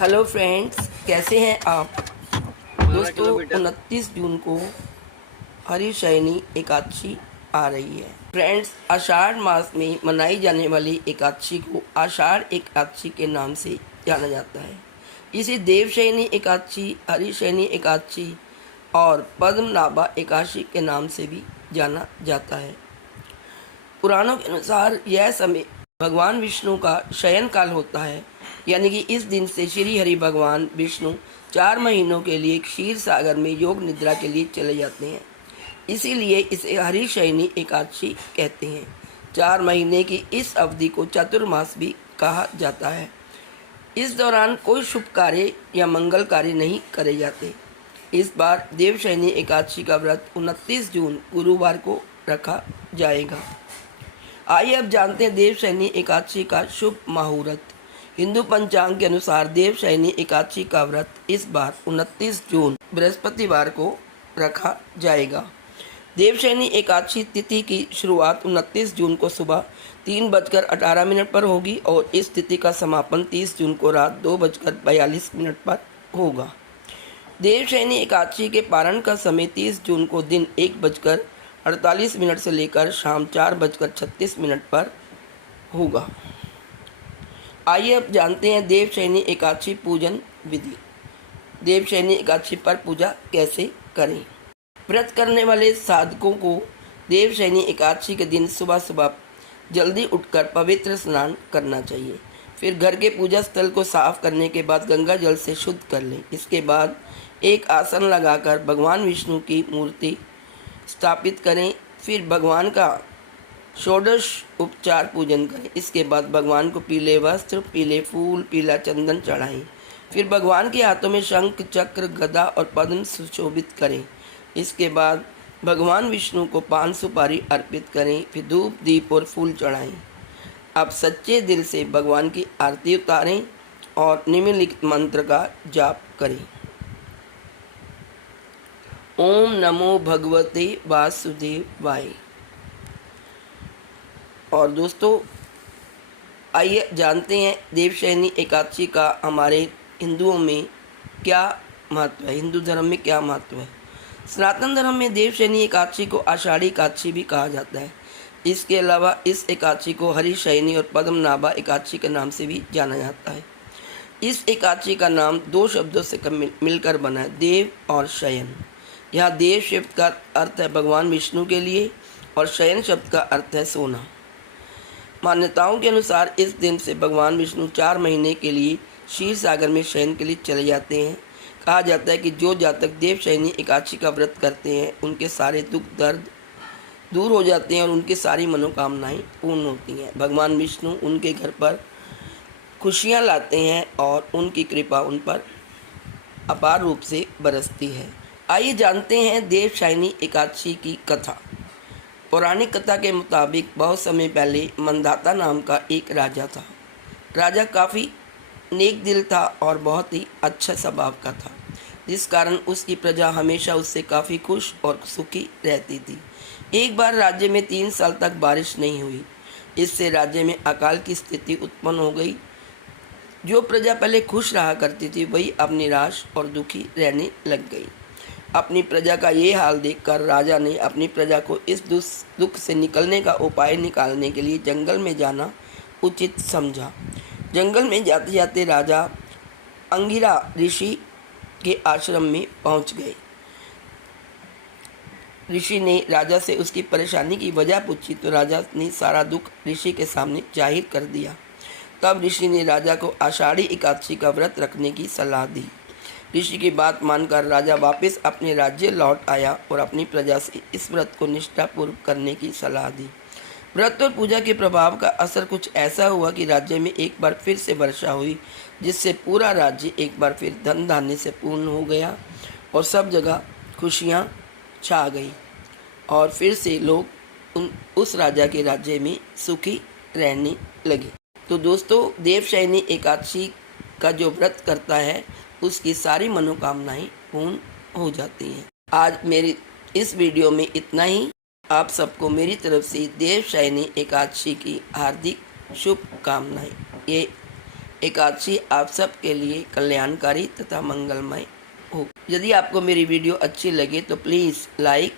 Hello friends, कैसे हैं आप। दोस्तों, 29 जून को हरिशयनी एकादशी आ रही है। फ्रेंड्स, आषाढ़ मास में मनाई जाने वाली एकादशी को आषाढ़ एकादशी के नाम से जाना जाता है। इसे देवशयनी एकादशी, हरिशयनी एकादशी और पद्मनाभा एकादशी के नाम से भी जाना जाता है। पुराणों के अनुसार यह समय भगवान विष्णु का शयन काल होता है, यानी कि इस दिन से श्री हरि भगवान विष्णु 4 महीनों के लिए क्षीर सागर में योग निद्रा के लिए चले जाते हैं। इसीलिए इसे हरिशयनी एकादशी कहते हैं। 4 महीने की इस अवधि को चतुर्मास भी कहा जाता है। इस दौरान कोई शुभ कार्य या मंगल कार्य नहीं करे जाते। इस बार देवशयनी एकादशी का व्रत 29 जून गुरुवार को रखा जाएगा। आइए अब जानते हैं देवशयनी एकादशी का शुभ मुहूर्त। हिंदू पंचांग के अनुसार देवशयनी एकादशी का व्रत इस बार 29 जून बृहस्पतिवार को रखा जाएगा। देवशयनी एकादशी तिथि की शुरुआत 29 जून को सुबह 3:18 पर होगी और इस तिथि का समापन 30 जून को रात 2:42 पर होगा। देवशयनी एकादशी के पारण का समय 30 जून को दिन 1:48 से लेकर शाम 4:36 पर होगा। आइए अब जानते हैं देवशयनी एकादशी पूजन विधि। देवशयनी एकादशी पर पूजा कैसे करें। व्रत करने वाले साधकों को देवशयनी एकादशी के दिन सुबह सुबह जल्दी उठकर पवित्र स्नान करना चाहिए। फिर घर के पूजा स्थल को साफ करने के बाद गंगा जल से शुद्ध कर लें। इसके बाद एक आसन लगाकर भगवान विष्णु की मूर्ति स्थापित करें। फिर भगवान का षोडश उपचार पूजन करें। इसके बाद भगवान को पीले वस्त्र, पीले फूल, पीला चंदन चढ़ाएं। फिर भगवान के हाथों में शंख, चक्र, गदा और पद्म सुशोभित करें। इसके बाद भगवान विष्णु को पान सुपारी अर्पित करें। फिर धूप, दीप और फूल चढ़ाएं। अब सच्चे दिल से भगवान की आरती उतारें और निम्नलिखित मंत्र का जाप करें। ओम नमो भगवते वासुदेवाय। और दोस्तों, आइए जानते हैं देवशयनी एकादशी का हमारे हिंदुओं में क्या महत्व है, हिंदू धर्म में क्या महत्व है। सनातन धर्म में देवशयनी एकादशी को आषाढ़ी एकादशी भी कहा जाता है। इसके अलावा इस एकादशी को हरिशयनी और पद्मनाभा एकादशी के नाम से भी जाना जाता है। इस एकादशी का नाम 2 शब्दों से मिलकर बना है, देव और शयन। यहाँ देव शब्द का अर्थ है भगवान विष्णु के लिए और शयन शब्द का अर्थ है सोना। मान्यताओं के अनुसार इस दिन से भगवान विष्णु 4 महीने के लिए क्षीर सागर में शयन के लिए चले जाते हैं। कहा जाता है कि जो जातक देवशयनी एकादशी का व्रत करते हैं उनके सारे दुख दर्द दूर हो जाते हैं और उनकी सारी मनोकामनाएं पूर्ण होती हैं। भगवान विष्णु उनके घर पर खुशियां लाते हैं और उनकी कृपा उन पर अपार रूप से बरसती है। आइए जानते हैं देवशयनी एकादशी की कथा। पौराणिक कथा के मुताबिक बहुत समय पहले मंदाता नाम का एक राजा था। राजा काफ़ी नेक दिल था और बहुत ही अच्छा स्वभाव का था, जिस कारण उसकी प्रजा हमेशा उससे काफ़ी खुश और सुखी रहती थी। एक बार राज्य में 3 साल तक बारिश नहीं हुई। इससे राज्य में अकाल की स्थिति उत्पन्न हो गई। जो प्रजा पहले खुश रहा करती थी वही अब निराश और दुखी रहने लग गई। अपनी प्रजा का ये हाल देखकर राजा ने अपनी प्रजा को इस दुख से निकलने का उपाय निकालने के लिए जंगल में जाना उचित समझा। जंगल में जाते जाते राजा अंगिरा ऋषि के आश्रम में पहुंच गए। ऋषि ने राजा से उसकी परेशानी की वजह पूछी तो राजा ने सारा दुख ऋषि के सामने जाहिर कर दिया। तब ऋषि ने राजा को आषाढ़ी एकादशी का व्रत रखने की सलाह दी। ऋषि की बात मानकर राजा वापस अपने राज्य लौट आया और अपनी प्रजा से इस व्रत को निष्ठापूर्वक करने की सलाह दी। व्रत और पूजा के प्रभाव का असर कुछ ऐसा हुआ कि राज्य में एक बार फिर से वर्षा हुई, जिससे पूरा राज्य एक बार फिर धन धान्य से पूर्ण हो गया और सब जगह खुशियाँ छा गई और फिर से लोग उस राजा के राज्य में सुखी रहने लगे। तो दोस्तों, देवशयनी एकादशी का जो व्रत करता है उसकी सारी मनोकामनाएं पूर्ण हो जाती हैं। आज मेरी इस वीडियो में इतना ही। आप सबको मेरी तरफ से देवशयनी एकादशी की हार्दिक शुभकामनाएं। ये एकादशी आप सब के लिए कल्याणकारी तथा मंगलमय हो। यदि आपको मेरी वीडियो अच्छी लगे तो प्लीज़ लाइक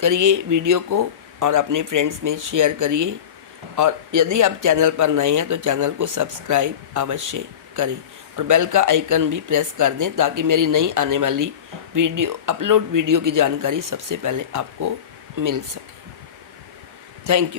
करिए वीडियो को और अपने फ्रेंड्स में शेयर करिए, और यदि आप चैनल पर नए हैं तो चैनल को सब्सक्राइब अवश्य करें और बेल का आइकन भी प्रेस कर दें ताकि मेरी नई आने वाली अपलोड वीडियो की जानकारी सबसे पहले आपको मिल सके। Thank you.